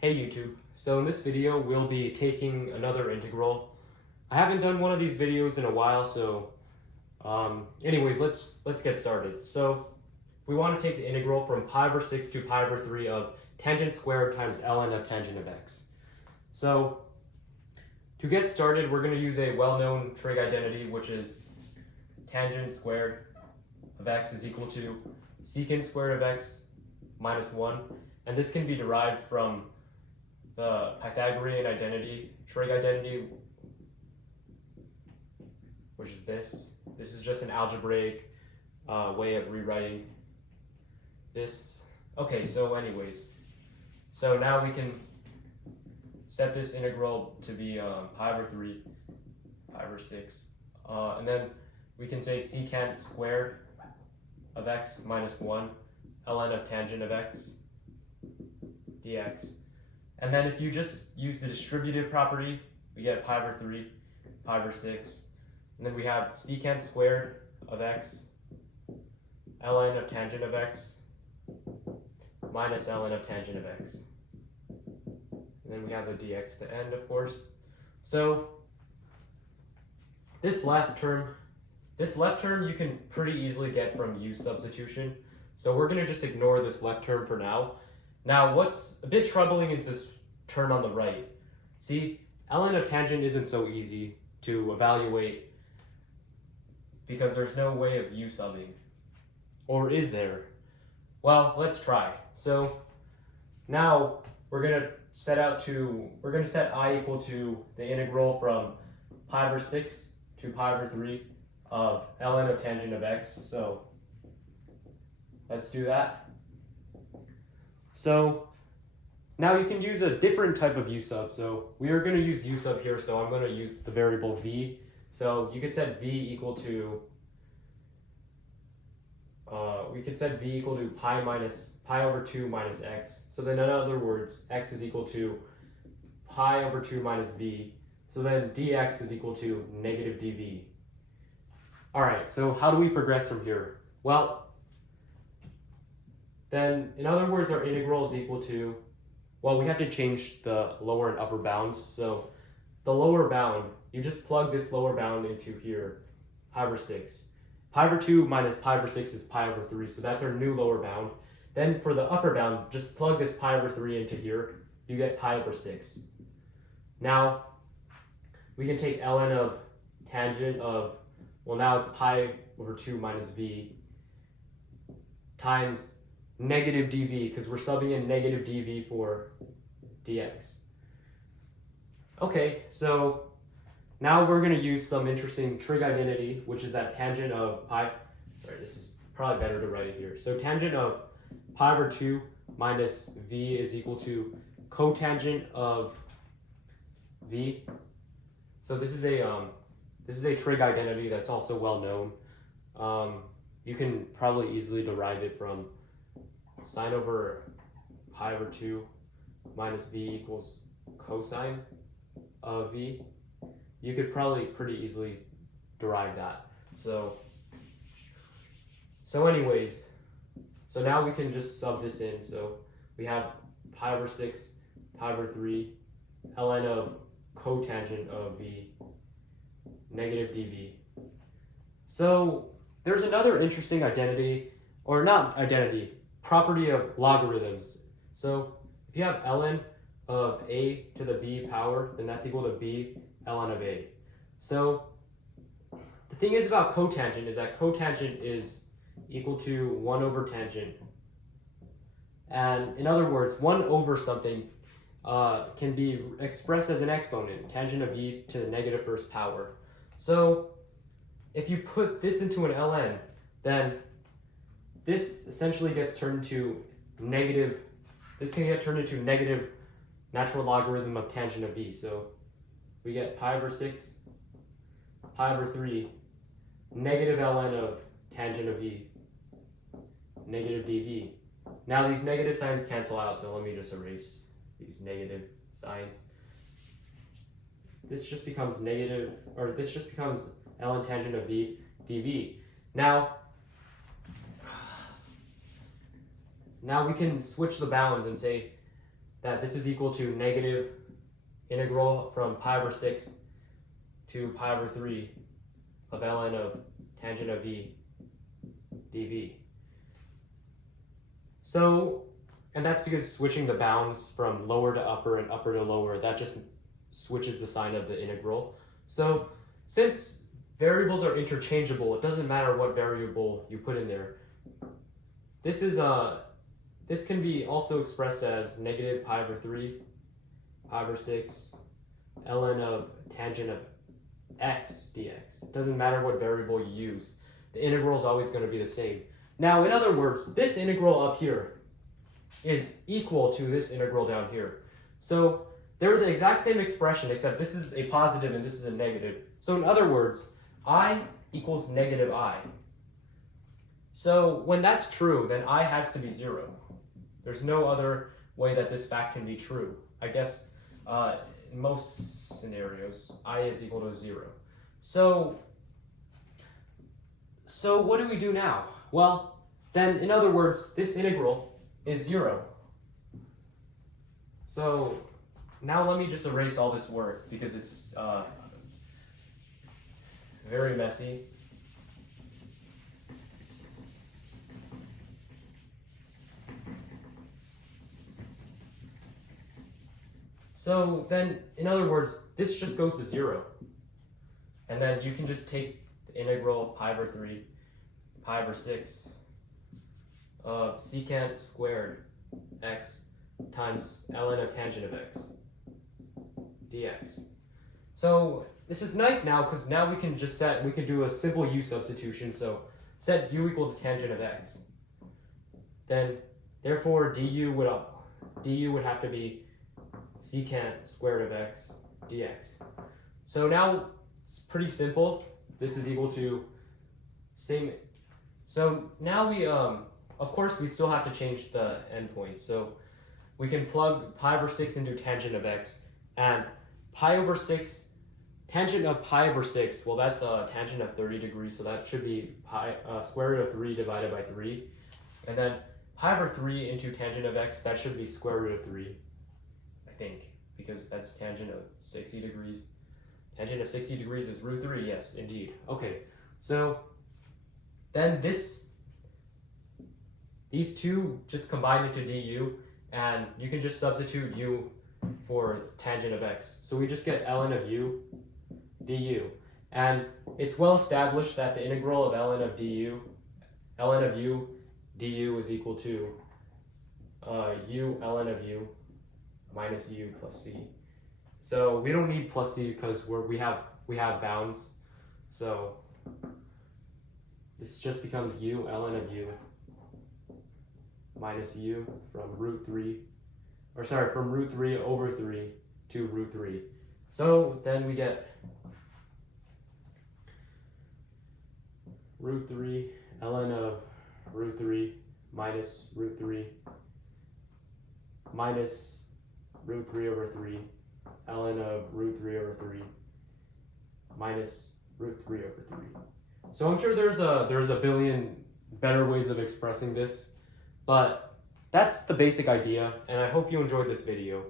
Hey YouTube, so in this video we'll be taking another integral. I haven't done one of these videos in a while, so anyways, let's get started. So we want to take the integral from pi over 6 to pi over 3 of tangent squared times ln of tangent of x. So to get started, we're going to use a well-known trig identity, which is tangent squared of x is equal to secant squared of x minus 1, and this can be derived from the Pythagorean identity, trig identity, which is this. This is just an algebraic way of rewriting this. Okay, so anyways, so now we can set this integral to be pi over 3, pi over 6, and then we can say secant squared of x minus 1, ln of tangent of x dx. And then if you just use the distributive property, we get pi over 3, pi over 6. And then we have secant squared of x, ln of tangent of x, minus ln of tangent of x. And then we have the dx at the end, of course. So this left term you can pretty easily get from U-Substitution. So we're going to just ignore this left term for now. Now, what's a bit troubling is this term on the right. See, ln of tangent isn't so easy to evaluate because there's no way of U-subbing. Or is there? Well, let's try. So now we're going to set I equal to the integral from pi over 6 to pi over 3 of ln of tangent of x. So let's do that. So now you can use a different type of U-sub. So we are going to use U-sub here, so I'm going to use the variable v. So you could set v equal to, pi over 2 minus x. So then in other words, x is equal to pi over 2 minus v. So then dx is equal to negative dv. All right, so how do we progress from here? Well, then, in other words, our integral is equal to, well, we have to change the lower and upper bounds. So the lower bound, you just plug this lower bound into here, pi over 6. Pi over 2 minus pi over 6 is pi over 3, so that's our new lower bound. Then for the upper bound, just plug this pi over 3 into here, you get pi over 6. Now, we can take ln of tangent of, well, now it's pi over 2 minus v times negative dv, because we're subbing in negative dv for dx. Okay, so now we're going to use some interesting trig identity, which is that tangent of pi, this is probably better to write it here. So tangent of pi over 2 minus v is equal to cotangent of v. So this is a trig identity that's also well known. You can probably easily derive it from sine over pi over 2 minus v equals cosine of v. You could probably pretty easily derive that. So anyways, so now we can just sub this in. So we have pi over 6, pi over 3, ln of cotangent of v, negative dv. So there's another interesting identity, or not identity, property of logarithms. So if you have ln of a to the b power, then that's equal to b ln of a. So the thing is about cotangent is that cotangent is equal to 1 over tangent. And in other words, 1 over something can be expressed as an exponent, tangent of v to the negative first power. So if you put this into an ln, then this essentially gets turned into negative, this can get turned into negative natural logarithm of tangent of v. So we get pi over 6, pi over 3, negative ln of tangent of v, negative dv. Now these negative signs cancel out, so let me just erase these negative signs. This just becomes negative, or this just becomes ln tangent of v dv. Now we can switch the bounds and say that this is equal to negative integral from pi over 6 to pi over 3 of ln of tangent of v dv. So, and that's because switching the bounds from lower to upper and upper to lower, that just switches the sign of the integral. So, since variables are interchangeable, it doesn't matter what variable you put in there. This can be also expressed as negative pi over 3, pi over 6, ln of tangent of x dx. It doesn't matter what variable you use. The integral is always going to be the same. Now, in other words, this integral up here is equal to this integral down here. So they're the exact same expression, except this is a positive and this is a negative. So in other words, I equals negative I. So when that's true, then I has to be 0. There's no other way that this fact can be true. I guess in most scenarios, I is equal to 0. So what do we do now? Well, then in other words, this integral is 0. So now let me just erase all this work because it's very messy. So then, in other words, this just goes to 0. And then you can just take the integral pi over 3, pi over 6 of secant squared x times ln of tangent of x dx. So this is nice now because now we can do a simple U-substitution. So set u equal to tangent of x. Then, therefore, du would have to be secant squared of x dx. So now it's pretty simple. This is equal to same. So now we, of course, we still have to change the endpoints. So we can plug pi over 6 into tangent of x, and pi over 6, tangent of pi over 6, well, that's a tangent of 30 degrees, so that should be pi square root of 3 divided by 3. And then pi over 3 into tangent of x, that should be square root of 3. I think, because that's tangent of 60 degrees. Tangent of 60 degrees is root 3, yes, indeed. Okay, so then these two just combine into du, and you can just substitute u for tangent of x. So we just get ln of u du. And it's well established that the integral of ln of u du is equal to u ln of u minus u plus c. So we don't need plus c because we have bounds. So this just becomes u ln of u minus u from root 3 over 3 to root 3. So then we get root 3 ln of root 3 minus root 3 minus root 3 over 3 ln of root 3 over 3 minus root 3 over 3. So I'm sure there's a billion better ways of expressing this, but that's the basic idea, and I hope you enjoyed this video.